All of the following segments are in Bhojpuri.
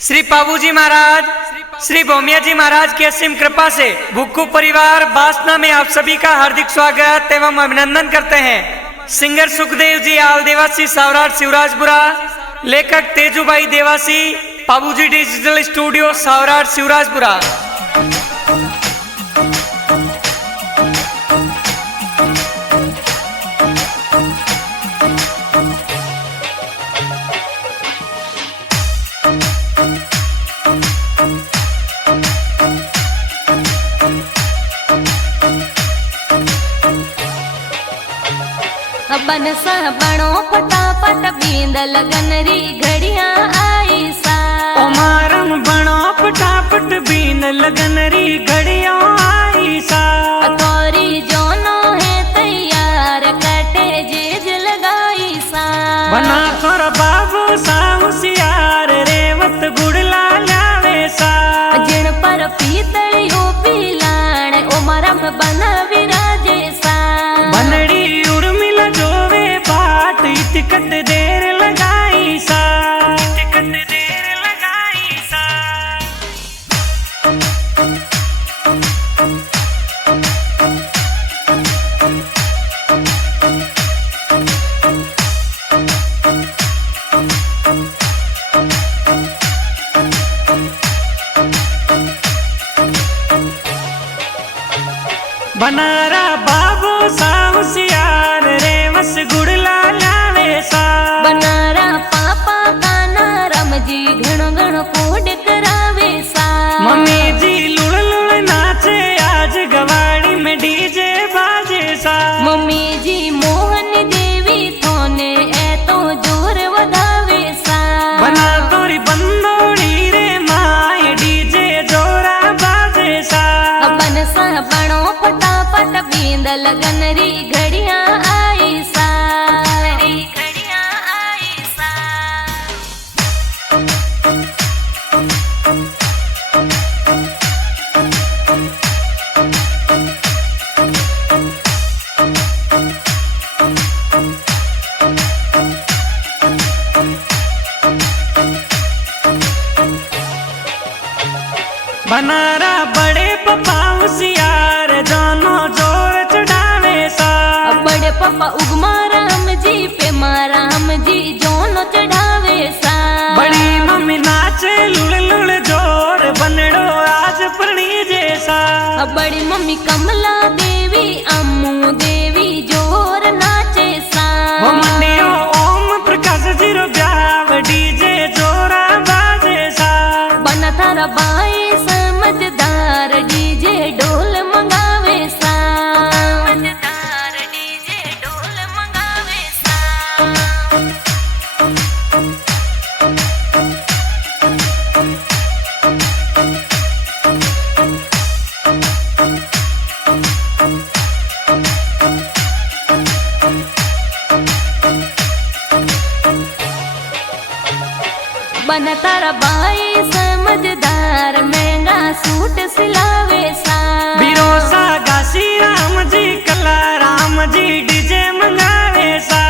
श्री पाबूजी महाराज, श्री भौमिया जी महाराज की असीम कृपा से भुक्कू परिवार बासना में आप सभी का हार्दिक स्वागत एवं अभिनंदन करते हैं। सिंगर सुखदेव जी आल देवासी सावराट शिवराजपुरा, लेखक तेजूभाई देवासी, पाबूजी डिजिटल स्टूडियो सावराट शिवराजपुरा। बनसा बणो फटाफट बींद लगन री घड़ियां आई सा। ओ मारम बणो फटाफट बींद लगन री घड़ियां आई सा। तोरी जोनो है तैयार कटे जीज लगाई सा। बना कर बाबू सा होशियार रेवत गुड़ला लावे सा। जिन पर पीतलियो पीलाण ओ मरम बन विराजे सा। बनड़ी उर्मिला जोवे बाट इतकट देर लगाई सा। इतकट देर लगाई सा। बनारा बाबू सा होशियार रेवस गुड़ला लावे सा। बनारा पापा काना रमजी घण घण कूड करावे सा। मम्मी जी लुड़ लुड़ नाचे आज गवाड़ी में डीजे बाजे सा। मम्मी जी मोहन देवी थोने ए तो जोर वधावे सा। बना तोरी बंदोड़ी रे माए डीजे जोरा बाजे सा। बनसा बणो फटाफट बींद लगन री घड़ियां आई सा। घड़ियां आई सा। बनारा बड़े पपा होशियार जानो जोर चढ़ावे सा। बड़े पापा उगमा राम जी पे माराम जी जोनो चढ़ावे सा। बड़ी मम्मी नाचे लुड़ लुड़ जोर बनड़ो आज परणी जैसा। बड़ी मम्मी कमला देवी अम्मू देवी जोर नाचे सा। हो मंडियो ओम प्रकाश जीरो ब्याव डीजे जोरा बाजे सा। बना थारा बाई समझदार डीजे ढोल मंगावे सा। समझदार डीजे ढोल मंगावे सा। बन तारा बाई समझदार महंगा सूट सिलावे सा। बिरोसा गासी राम जी कला राम जी डीजे मंगावे सा।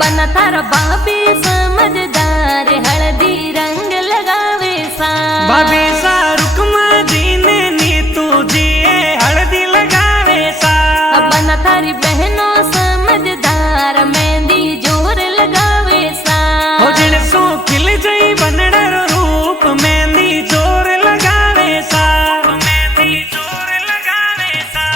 बन तारा बाबी समझदार हल्दी रंग लगावे सा। बाबी सा रुकमा जी ने नीतू जी हल्दी लगावे सा। बन थारी बहनों समझदार मेहंदी जोर लगावे सा। हो जिन सो खिल जई बनड़र रूप मेहंदी जोर लगावे सा। मेहंदी जोर लगावे सा।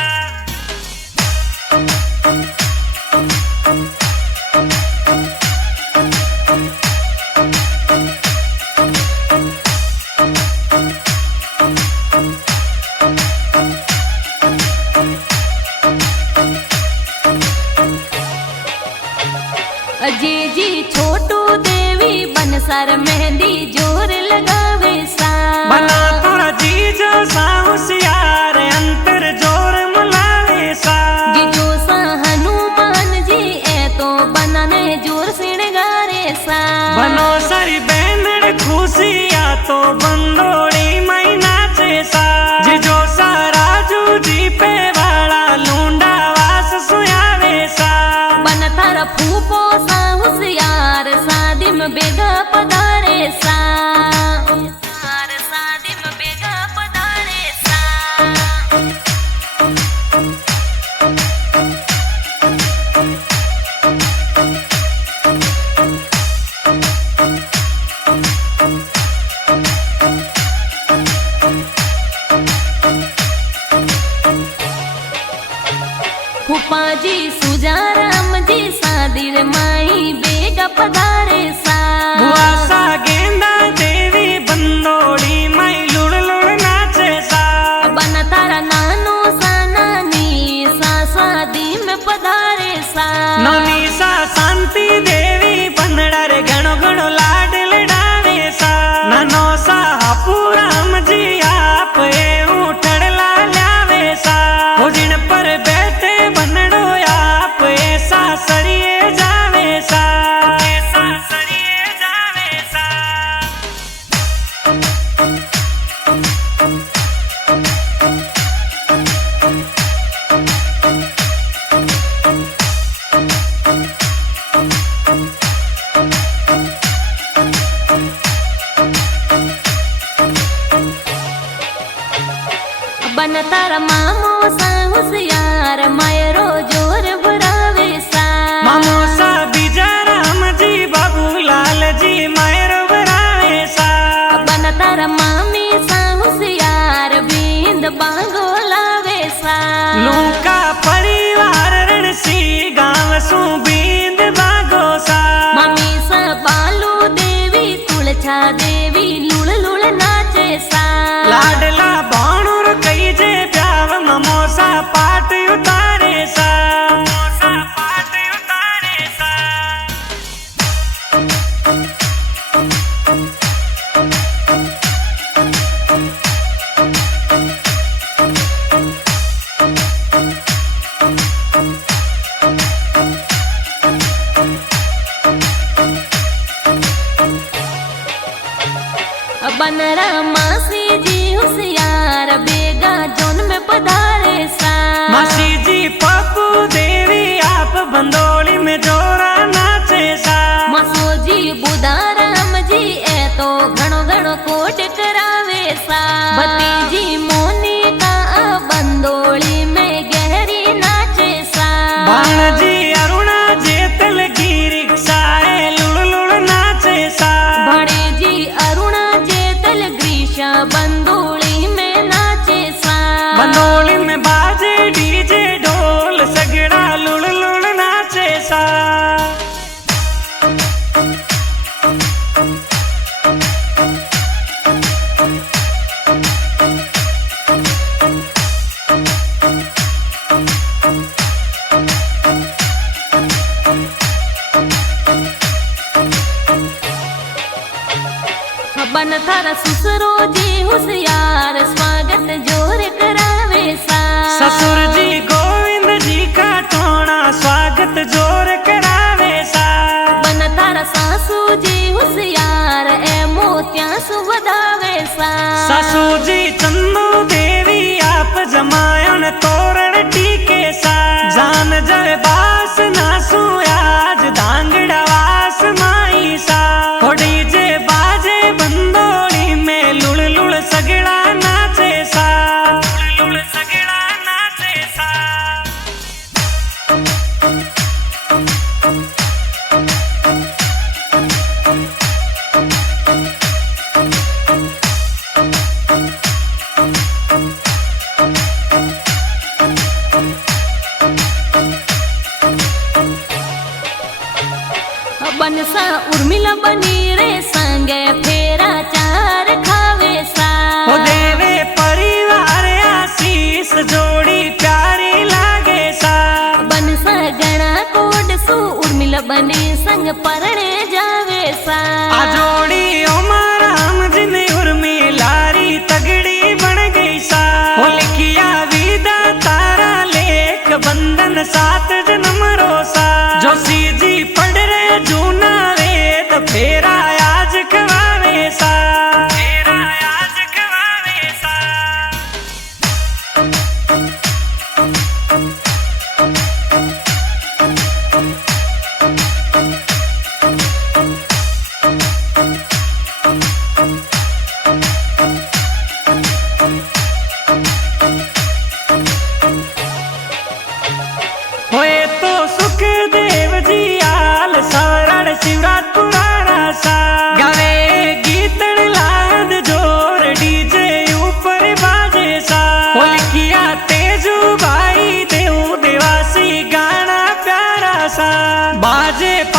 अजय जी छोटू देवी बनसार मेहंदी जोर लगावे सा। बना तोरा जीजो सा होशियार अंतर जोर मुलावे सा। जीजो सा हनुमान जी ए तो बनाने जोर सिणगारे सा। बनो सारी बैनड़ खुशिया तो बंदोड़ी मई नाचे सा। जीजो सा राजू जी पे वाला लूंडा वास सुयावे सा। बन थारा फूफो सा होशियार शादी में बेगा पधारे सा। रे माई बेगा पधारे सा भुआसा गेंदा देवी बंदोड़ी माई लुड़ लुड़ नाचे सा बन तारा नानो सा नानी सा शादी में पधारे सा नौनी सा शांति देवी बनड़ा रे घणो घणो लाड लडावे सा नानो सा हापूराम जी आप ए उठड़ला ल्यावे सा हो जिन पर बैठे बनड़ो आप ऐसा सरिये जावे सा ऐसा सरिये जावे सा बन तारा मामो सा होशियार मायरो जोर भरावे सा मामो सा बीजा राम जी बाबू लाल जी मायरो भरावे सा बन तारा मामी सा होशियार बिंद बांगो लावे सा लूका परिवार रणसी गांव सु बींद बागो सा मामी सा बालू देवी तुलछा देवी लुड़ लुड़ नाचे सा लाडला बाणुर कई जे प्याव ममोसा पाट उतारे सा ममोसा पाट उतारे सा बनरा मासी जी होशियार बेगा जोन में पधारे सा मासी जी पप्पू देवी आप बंदोली में जोरा नाचे सा मसो जी बुदाराम जी ए तो घणो घणो कोट करावे सा भतीजी मोनी का बंदोली में गहरी नाचे सा बाण जी अरुणा जेतल गिरी साए लुड़ लुड़ नाचे सा बड़े जी अरुणा जेतल ग्रीशा बंदोली में नाचे सा बंदोली में बाजे डीजे ढोल सगड़ा लुड़ लुड़ नाचे सा बन थारा ससुरो जी होशियार स्वागत जोर करावे सा ससुर जी गोविंद जी का टोना स्वागत जोर करावे सा बन तारा सासू जी होशियार ए मोतिया सुवधावे सा सासू जी चंदू देवी आप जमायन तोरण टीके सा जान जय बास नासू आज धांगड़ा वास माई सा थोड़ी जे बाजे बंदोली में लुड़ लुड़ सगड़ा नाचे सा लुड़ लुड़ सगड़ा नाचे सा बनसा उर्मिला बनी रे संगे फेरा चार खावे सा हो देवे परिवार आशीष जोड़ी प्यारी लागे सा बनसा गणा कोड सु उर्मिला बनी संग परणे जावे सा आ जोड़ी ओमा राम जी ने उर्मी लारी तगड़ी बन गई सा हो लिखिया विदा तारा लेख बंधन सात जन्म रोसा जोशी जी पढ़ रहे जूना वेद फेरा आज खवावे सा फेरा आज खवावे सा होए तो सुखदेव जी आल सवरण शिवरात पुराना सा गावे गीतड़ लाद जोर डीजे ऊपर बाजे सा हो लिखिया तेजू भाई देव देवासी गाना प्यारा सा बाज આજે